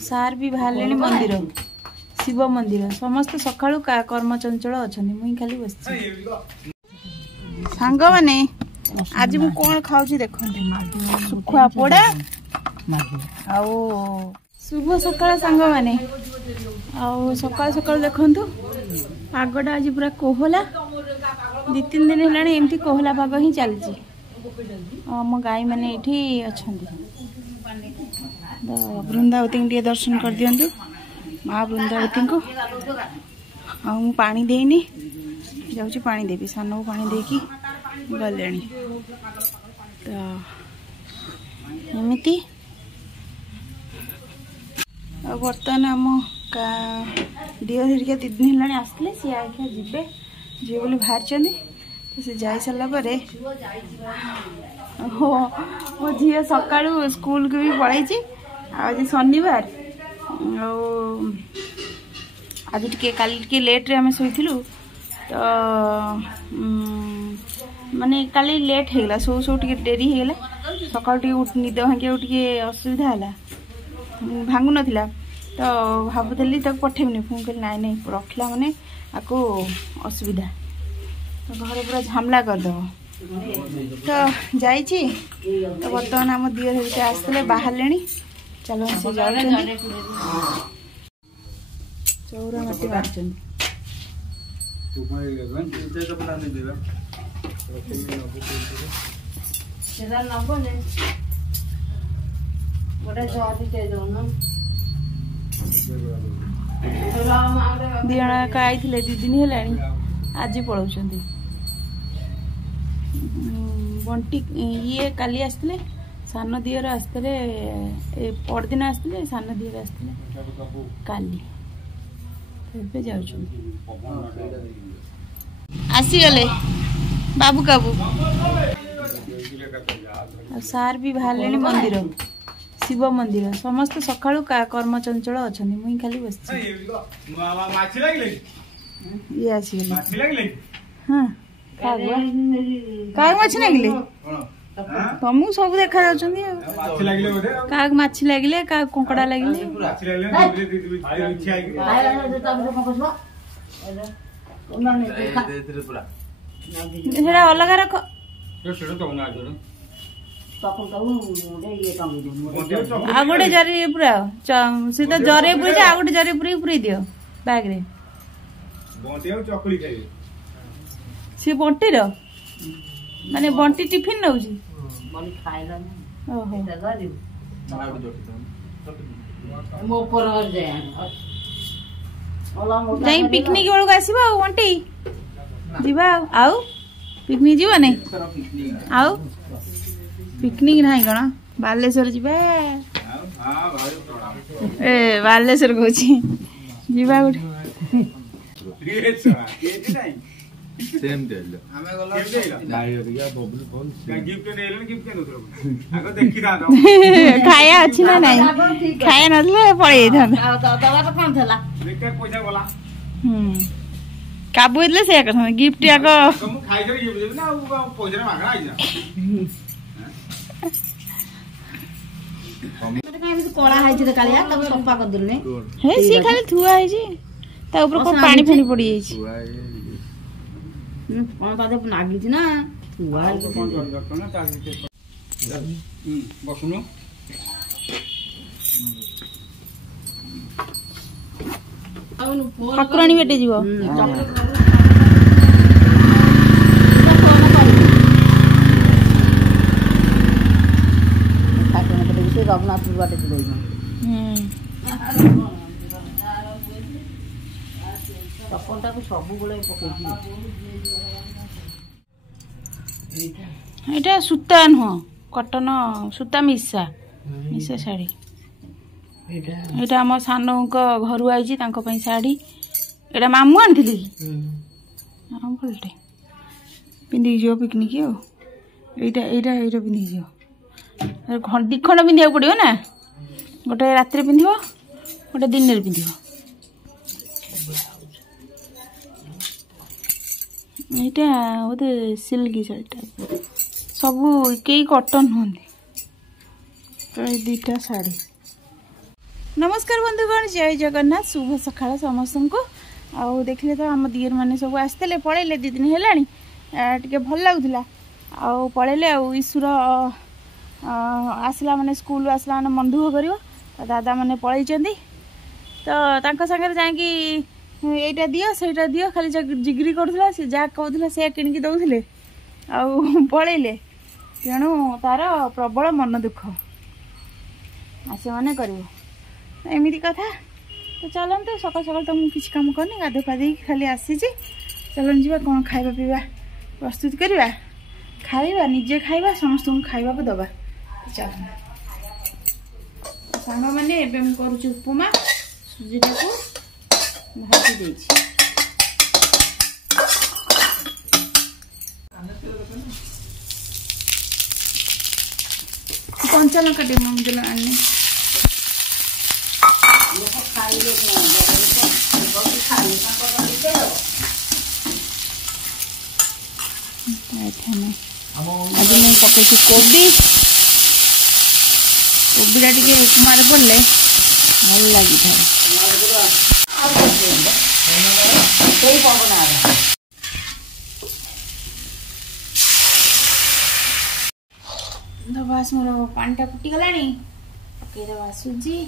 सार भी बाहर मंदिर शिव मंदिर समस्त सकाळु कर्म चंचल अच्छा मुई खाली बस सांग मैंने आज मु कौन खाऊँ देख सुखुआ पोड़ा आओ शुभ सकाळ सांग मैंने आओ सकाळ सकाळ देखु पागटा आज पूरा कोहला 2-3 दिन है एमती कोहला पाग ही चलती आम गाई मैंने ये अच्छा वृंदावती टे दर्शन कर दिंतु माँ वृंदावती को आउ पानी देनी जाऊँ पानी देवी सान को पानी देकी गले तो एमती बर्तमान आम दिह धरिका 3 दिन है आसते सी आखिया जीवे जी बोली बाहर तो से जा सारापर मो झी सका स्कूल को भी पलैची आज शनिवार आज टे लेट रे आम शोलु तो माने काली लेट हो गला सो सो टे डेरी हो गला सका निद भांगे असुविधा है भांगु नाला तो भावुली पठेबनी पुणी कहली नाई नाई रखला मैंने आपको असुविधा तो घर पूरा झामला करदेव तो जाइए तो बर्तमान आम दिह धरिका आसते बाहर चलो से जाऊँ चौरा माटी मार दिजण आई 2 दिन है आज पलाऊँ बंटी ये काली आसते सान दियर आसते परदिन आसते सान दियर आसते काली आसीगले बाबू काबू सार भी बाहर मंदिर शिव मंदिर समस्त सकाळु कर्म चंचल अच्छा मुई खाली बस ये आसीगले हाँ क्या मछी लगे तुमको सब देखा क्या मछी लगे क्या कंकड़ा लगे अलग रख आ गोटे जरी पूरा सी तो जरे पूरी आ गोटे जरी पूरी दियो बैग रे सी बंटीर माने बंटी टिफिन नौ जाई पिकनिक बेलू आसब बंटी जीवा आउ पिकनिक जीव नहीं आउ पिकनिक ना कौन बालेश्वर जीवा ए बालेश्वर कहूँ जीवा गोटे सेम देलो हमें गलो खाया अच्छी ना नहीं खाया नथले पड़े था दवा तो कौन थला पैसा बोला काबू इतले से कथा गिफ्ट आको तुम खाई कर गिफ्ट देबे ना पैसा मांगना आई जा मते काई कोला हाई छ कालिया तब सफा कर दुने हे सी खाली थुआ है जी ता ऊपर को पानी फानी पड़ी जाई छी कौन तादे नागी छी ना थुआ तो कौन कर ना तागी बसुनो ठाकुराणी बेटे जीवो रघुनाथ बाटे चपलटा को सब गुले एटा सूता नुह कटन सूता मिसा मिसा शाढ़ी एटा आम सान घर आई शाढ़ी एटा मामू आनी भलटे पिंधिक जो पिकनिक आईटा एटा एटा पिंधिक जो 2 खंड पिंधा पड़ो ना गोटे रात पिंध गोटे दिन पिंध यहाँ बोधे सिल्की शाढ़ी सब कई कटन नुहति 2टा शाढ़ी नमस्कार बंधुगण जय जगन्नाथ शुभ सकाळ समस्त को आउ देखिले तो आम दियर मैंने सब आसते पड़े 2 दिन है भल लगुला आउ पड़े ईश्वर आसला माने स्कूल आसला माने मन दुख कर दादा मैंने पलि तो सागर जाकि एटा दियो सेटा दियो खाली जिगरी करूला से जहाँ कहूला से किणिकी दौले पलैले तेणु तार प्रबल मन दुख आसे मैंने कर एमती कथा तो चलते सकाल सकाल तो मुझे किसी कम करनी गाधो पाधे खाली आसी चलन जी कौन खावा पीवा प्रस्तुत करवा खाइबा निजे खाइबा समस्त खाइबा को दबा चल सांग मैंने एवं करुच्ची उपमा सुजीटा को भाजी दे कंचा लंका टे मुझे आने आज मैं पकई कोबी कोबीटा टे उपमा पड़े भल लगी बास मोर पानीटा फुटीगला पकईदबा सुजी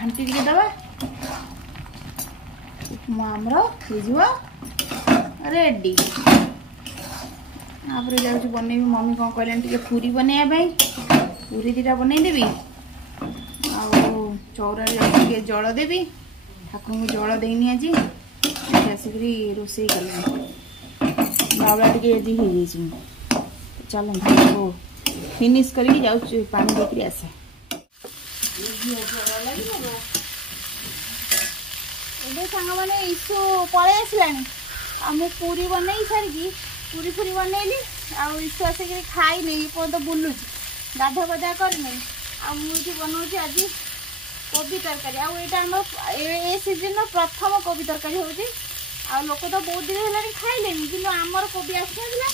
घंटी टे दबा उपमा रेडी आप बनई मम्मी कौन कहले पूरी बनवाई पूरी 2टा बनईदेवी चौरा जल देवी ठाकुर को जल देनी आज आसिक रोसे कल बावला टे चलो फिनिश करके जाऊँ पानी देकर आसे सांग मैंने ईशु पलि आसला पूरी बनई सारी पूरी पूरी बनईली ईशु आसिक खाई नहीं पर्यटन बुलूँ गाधा बाधा करनी मुझे बनाऊँ आज कोबी तरकारी आम सीजन प्रथम कोबी तरकारी हो लोक तो बहुत दिन है खाइले कि आमर कोबी आसला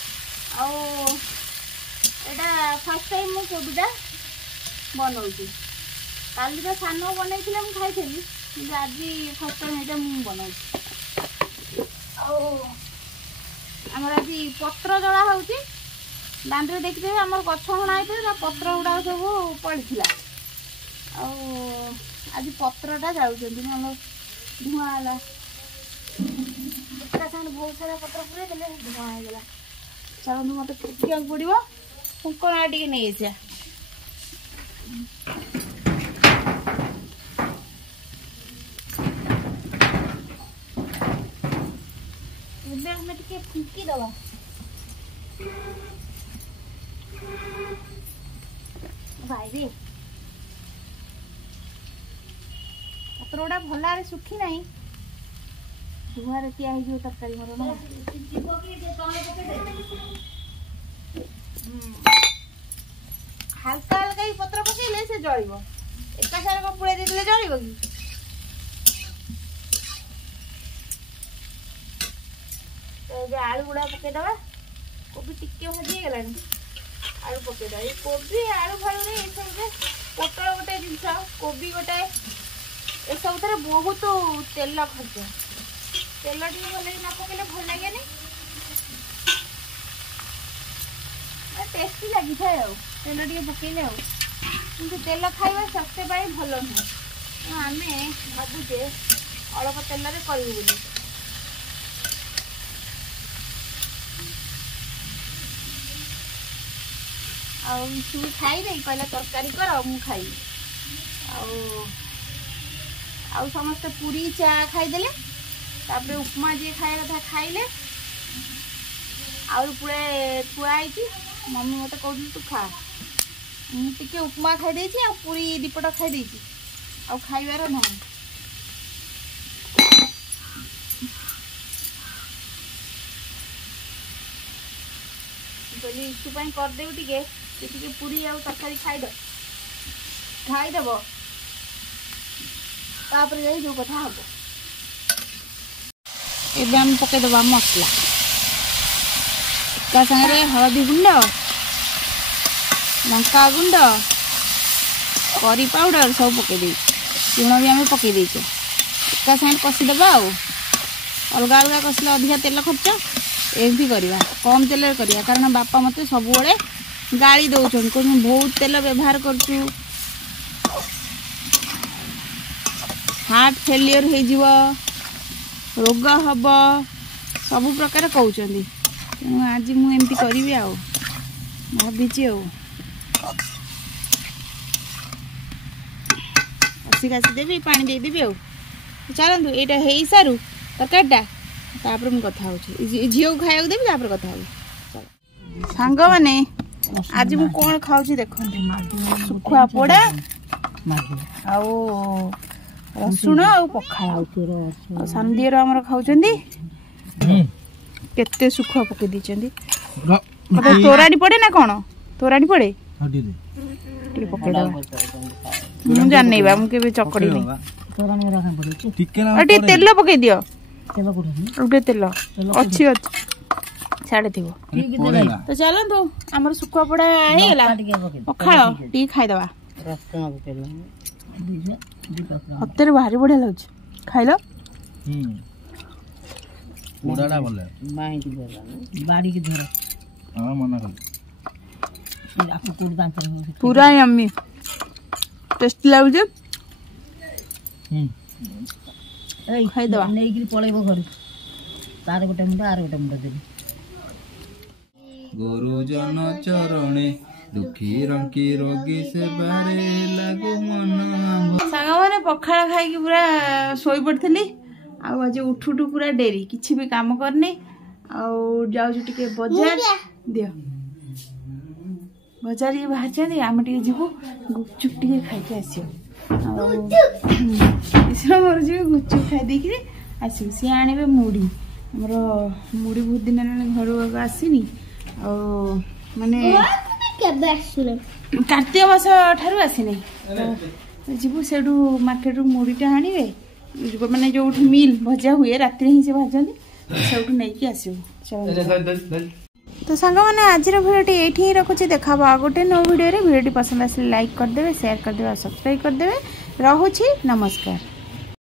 यहाँ फर्स्ट टाइम मु कोबीटा बनाऊँ काली तो सान बनई खाई आज फर्स्ट टाइम यहाँ बनाऊँ आमर आज पत्र जला हो दांडे देखिए आम गछ हणा होता पत्र गुड़ा सब पड़ा आज पत्रटा जाऊँ धूआं साथ बहुत सारा पत्र पूरे देले धूआं होगा चलते मत फुटिया पड़ो फुंकना टे नहीं आसा फुंकी दबा भाई रे पत्र गुड़ा भल सुखी ना धुआं टिया हो तरकारी मोर ना हल्का हल्का ही पत्र पकईले से जल एक सारे पुड़े देते जल कि आलू गुड़ा पकईदबा कोबी टिके भाजी गला आलू पकईदबा ये कोबी आलू फालू ये सब पोटल गोटे जिनस कोबी गोटे ये सब बहुत तेल खर्च तेल टे भल न पकड़े भल लगे टेस्टी लगी था तेल टे पकड़े कि तेल खाଇବା स्वास्थ्य भल नुह आम भावुचे अल्प तेल करूँ खाई नहीं कहला तरकारी कर मु खाई आउ समस्त पूरी चा खाईदेले तापरे उपमा जी खाए कथा खाइले आउ पुरे थुआई मम्मी मत कहूँ तू खा टिके उपमा खाई पूरी 2 पट खाई आउ खाइबार ना कहली ईशु करदेवी टे पूरी आउ तरकारी खाईदेव तापर जाई जो कथा हम एवं पकईदबा मसला एका सागे हलदी गुंड लंका गुंड करी पाउडर सब पकई लुण भी आम पकई एका सागे कषिदेवा अलग अलग कषिले अधिका तेल खर्च एमती करवा कम तेल करवा कारण बापा मत सब गाड़ी दौरान कौन बहुत तेल व्यवहार करूँ हार्ट फेलियर हो रोग हम सब प्रकार कहते तेणु आज मुझे करी भावी कषि काशी देवी पानी देदेवी चलतु यहाँ हो सारू तरकारीटा तापर मुझे कथा झी को खाया देवी तापर कथा सांग मैंने आज मु कौन खाऊँ देखते सुखुआ पोड़ा आउ रसुण आ पखाल सामदीर आम खाऊँ केते सुखुआ पकई दी तोराणी पड़े ना कौन तोराणी पड़े पकईद मुझे जानी मुझे चकड़ी तेल पकई दि गोटे तेल अच्छी छाड़े थी तो चलतु आम सुखुआ पोड़ा होगा पखाल टी खाईदवा हतरे भारी बढ़िया लगे खाइल पूरा यम्मी टेस्टी लगुच खाईदवा पलैब घर तार गोटे मुंड आर गोटे मुंड देवी गुरुजन चरणे दुखी रंकी रोगी से बारे लागू मन सांग मैंने पखाड़ खाई पूरा शोई पड़ी आज उठू उठू पूरा डेरी किसी भी काम करनी जाऊँ बजार दियो बजार ये बाहर जाती आम टे जीवु गुपचुप टे खाई आसो मोर जी गुपचुप खाई देकी आसो सी आने मुड़ी आमर मुड़ी बहुत दिन घर आसनी माने कार्तिक मास ठारू आसनी जीवु से मार्केट मुड़ीटा आने मैंने जो मिल भजा हुए रात ही से भाजती से नहीं आसो तो सांग मैंने आज भिडियो ये रखुच्छे देखा गोटे नो भिडियो भिडियो पसंद आसे लाइक करदे शेयर करदे सब्सक्राइब करदे रहुछि नमस्कार।